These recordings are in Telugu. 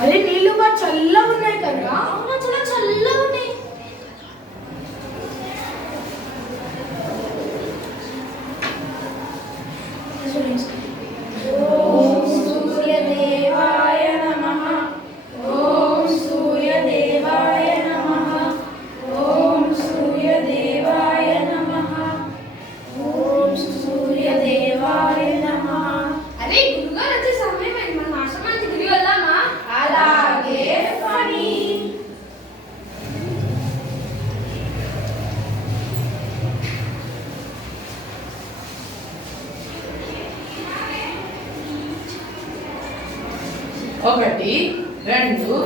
అరే నీళ్ళు బాగా చల్లగా ఉన్నాయి కదా. అవునా, చాలా చల్లగా ఉన్నాయి. ఓం సూర్యదేవాయ నమః. ఓం సూర్యదేవాయ నమః. ఓం సూర్యదేవాయ నమః. ఓం సూర్యదేవాయ నమః. అరే గురుగారు వచ్చే సమయం అయింది, మనం ఆశ్రమానికి తిరిగి వెళ్దామా? అలాగే పని. ఒకటి, 2,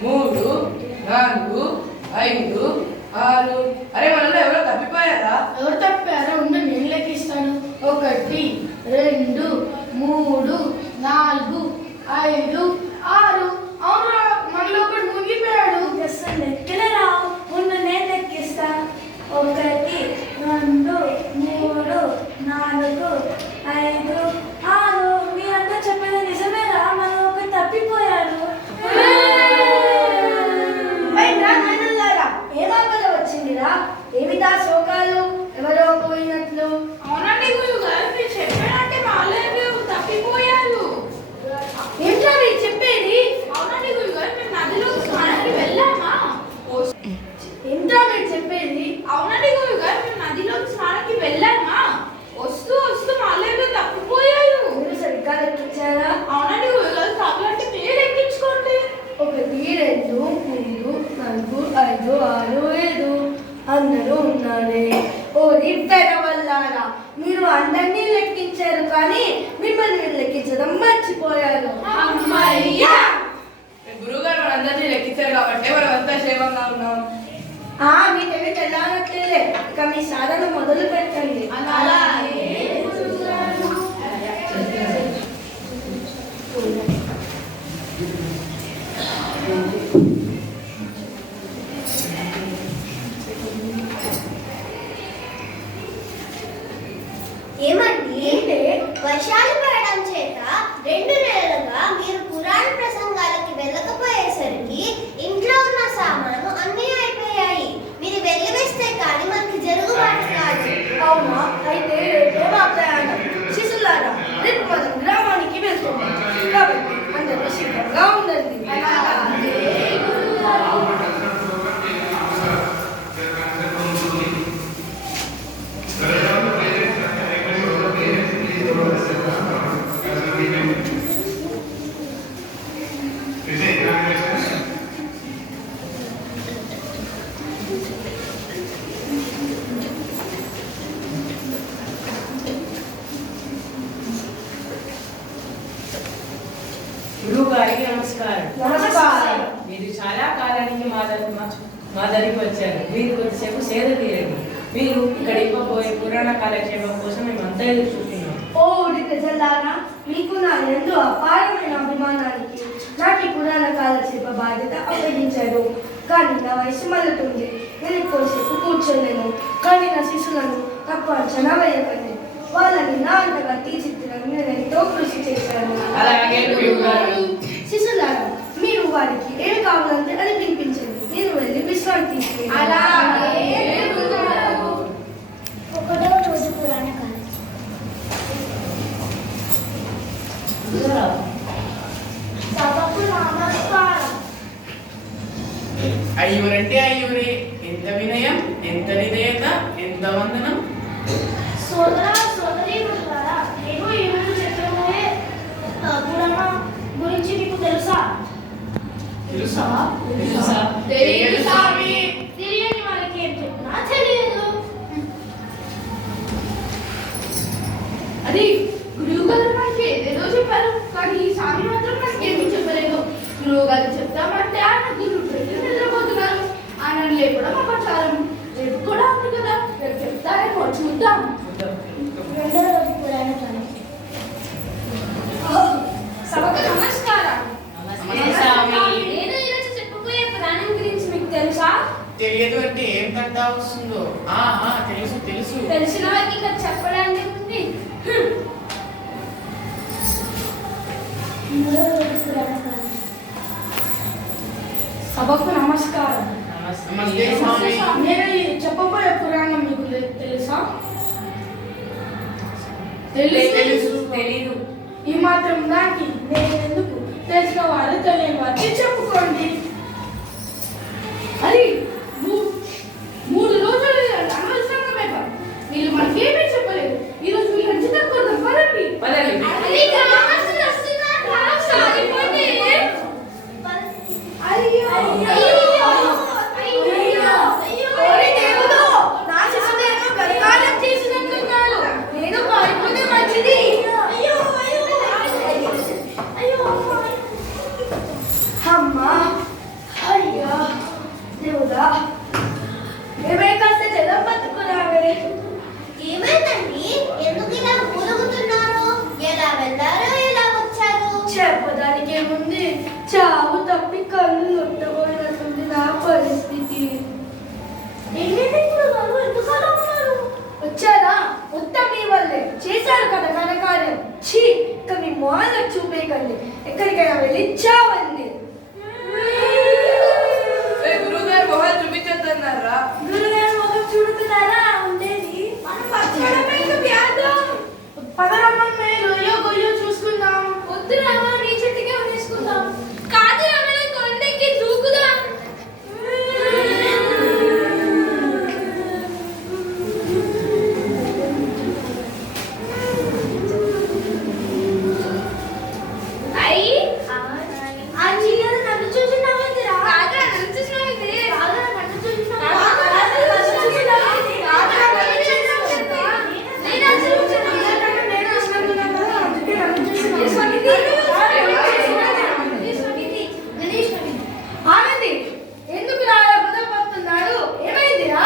3, 4, 5, 6. అరే మనలో ఎవరో తప్పిపోయారా? ఎవరు తప్పారో ఉండి నేను లెక్కిస్తాను. 1, 2, 3, 4, 5, 6. అవునా, మనలో ఒకటి మునిగిపోయాడు. లెక్కలేరా, ముందు నేను లెక్కిస్తా. 1, 2, 3, 4, 5, 6. మీరంతా చెప్పేది నిజమేరా, మనం ఒకటి తప్పిపోయారు. ఏదాపద వచ్చిందిరా? ఏమిటా శోకాలు? ఎవరో పోయినట్లు. అవునండి గురుగారు, మీరు చెప్పారంటే మాలేదు తప్పిపోయారు. ఏంట్రా మీరు చెప్పేది? అవునండి గురుగారు, మేము నదిలో స్నానానికి వెళ్ళామా? ఏంట్రా మీరు చెప్పేది? అవునండి గురుగారు, మేము నదిలో స్నానానికి వెళ్ళామా? వస్తూ వస్తూ మాలేదు తప్పిపోయారు. మీరు సరిగ్గా లెక్కించారా? అవునండి గురుగారు, కావాలంటే మీరు ఎక్కించుకోండి. 1, 2, 3, 4, 5, 6, 7. అందరూ ఉన్నారే. ఓరి పెరవల్లారా, మీరు అందరినీ లెక్కించారు కానీ మిమ్మల్ని మీరు లెక్కించడం మర్చిపోయారు. అమ్మయ్యా! గురువుగారు మనందరినీ లెక్కించారు కాబట్టి మనం అంతా క్షేమంగా ఉన్నాం. మీకేమి తెల్లనట్లేలే. ఇక మీ సాధన మొదలు పెట్టండి. అలాగే ఏమండి, వర్షాలు పడడం చేత 2 నెలలుగా మీరు పురాణ ప్రసంగాలకి వెళ్ళకపోయేసరికి ఇంట్లో ఉన్న సామాను అన్నీ అయిపోయాయి. మీరు వెళ్ళి వేస్తే కానీ మనకి జరుగుబాటు కాదు. అవునా, అయితే రేపే మా ప్రయాణం. శిశులారా, రేపు మనం గ్రామానికి వెళ్తున్నాం కాబట్టి అందరూ సిద్ధంగా ఉండండి. గురువు గారికి నమస్కారం. నమస్కారం. మీరు చాలా కాలానికి మా దగ్గరికి వచ్చారు. మీరు కొద్దిసేపు సేద తీరండి. మీరు ఇక్కడ ఇవ్వబోయే పురాణ కాలక్షేపం కోసం మేమంతా ఎదురు చూస్తున్నాం. ఓ ప్రజలారా, మీకు నా యందు అపారమైన అభిమానానికి నాకు ఈ పురాణ కాలక్షేప బాధ్యత అప్పగించారు. కానీ నా వయసు మళ్ళుతుంది. నేను ఎక్కువసేపు కూర్చోలేను. కానీ నా శిశులను తక్కువ అంచనా వేయకండి. వాళ్ళని నా అంతగా తీర్చిదిద్దడానికి నేను ఎంతో కృషి చేశాను. అలాగే గురువుగారు. శిశులారా, మీరు వారికి ఏం కావాలంటే అది తినిపించండి. నేను వెళ్ళి విశ్రాంతి తీసుకుంటాను. అలాగే. 1వ రోజు పురాణ కాలం. సభకు నమస్కారం. అయ్యూరంటే అయ్యూరే, ఎంత వినయం, ఎంత విధేయత, ఎంత వందనం. సోదరా సోదరీమణులారా, నేను ఈరోజు చెప్పబోయే పురాణ గురించి మీకు తెలుసా? తెలుసా? తెలియదు స్వామి. తెలియని వాళ్ళకి ఏం చెప్పినా తెలియదు. అది గురువుగారు మనకి ఏదేదో చెప్పారు, కానీ ఈ స్వామి మాత్రం మనకి ఏమీ చెప్పలేదు. గురువుగారు చెప్తామంటే ఆయన గురువు పెట్టి నిద్రపోతున్నారు. ఆయన లేపడం అపచారం. రేపు కూడా ఉంది కదా, రేపు చెప్తారేమో చూద్దాం. 2వ రోజు పురాణ కాలం. సభకు నమస్కారం. తెలియదు అంటే ఏం తంటా వస్తుందో. తెలుసు తెలుసు. తెలిసిన వారికి ఇంకా చెప్పడానికి ఉంది. సభకు నమస్కారం. నమస్తే స్వామి. నేను ఈ చెప్పబోయే పురాణం మీకు తెలుసా? తెలుసు. తెలీదు. ఈ మాత్రం దానికి నేను ఎందుకు? తెలిసిన వారు తెలియని వారికి చెప్పుకోండి. అది 3 రోజులు అనవసరంగా మేపం. వీళ్ళు మనకేమీ చెప్పలేదు. ఈరోజు వీళ్ళు ఖచ్చితంగా కొడదాం. పదండి. పదండి. అది కావాల్సిన వస్తున్నారు. సాగిపోండి. అయ్యో ఓరి దేవుడు, నా శిశుదేమో గరికాలం చేసినట్టున్నాడు. నేను పారిపోతే మంచిది. అమ్మా, అయ్యా, దేవుడా, ఏమై కాస్త జలం పట్టుకురావే. ఏమైందండి? ఎందుకు ఇలా మూలుగుతున్నారు? ఎలా వెళ్ళారో ఎలా వచ్చారు? చెప్పడానికి ఏముంది? చావు తప్పి కళ్ళు లొట్టబోయినట్టుంది నా పరిస్థితి. వచ్చారా? మొత్తం మీ వల్లే. చేశారు కదా ఘనకార్యం. ఛీ, ఇక మీ మొహాలకు చూపేయకండి. ఎక్కడికైనా వెళ్ళి చావండి. గురువుగారు మొహాలు చూపించొద్దన్నారా? గురుగారు మొహం చూడుతున్నారా? ఉండేది మనం పచ్చడమే ఇక వ్యాధం. పదరమ్మ మేలు గొయ్యో చూసుకుందాం. వద్దు రామా, నీ చెట్టుకే వదిలేసుకుందాం. కాదు రామా, కొండకి దూకుదాం. అయ్యి ఆ చీరలు నన్ను చూసినావేంటిరా? కాదురా, నన్ను చూసినావేంటి? కాదురా, నన్ను చూసినావా? కాదురా, నన్ను చూసినావేంటి? కాదురా, నన్ను చూసినావేంటి? నేను అసలు చూసినాను. నేను వస్తున్నాను కదా, అందుకే నన్ను చూసినావు. ఆగండి. ఎందుకు రాబోతున్నాడు? ఏమైందిరా?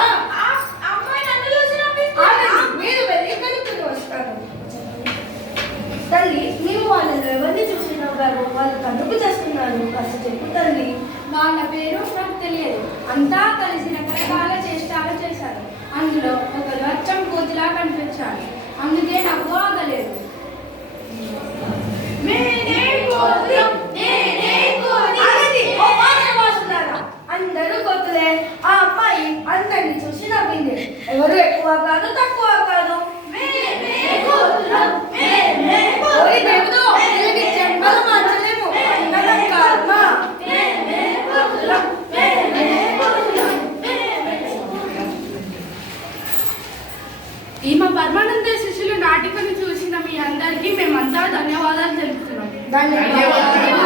అమ్మాయి నన్ను చూసినావేంటి? ఆగండి, నేను వెళ్ళి కనుక్కొని వస్తాను. తల్లి, నీవు వాళ్ళలో ఎవరిని చూసినావు గారు? వాళ్ళు కనుక్కు చేస్తున్నారు. కాస్త చెప్పు తల్లి. వాళ్ళ పేరు నాకు తెలియదు. అంతా కలిసి రకరకాల చేష్టాలు చేశారు. అందులో ఒకరు అచ్చం కోతిలా కనిపించాడు. అందుకే నాకు ఆగలేదు. ఆగండి, ఓ వాసులారా. అందరూ కొత్తలే. ఆ అమ్మాయి అందరిని చూసి నవ్వింది. ఎవరు ఎక్కువ కాదు, తక్కువ కాదు. ఓరి దేవుడు, వీళ్ళకి జన్మలు మార్చలేము. అందరం కర్మ. ఈమె పరమానంద శిష్యులు నాటికను చూసిన మీ అందరికీ మేమంతా ధన్యవాదాలు తెలుపుతున్నాం. ధన్యవాదాలు.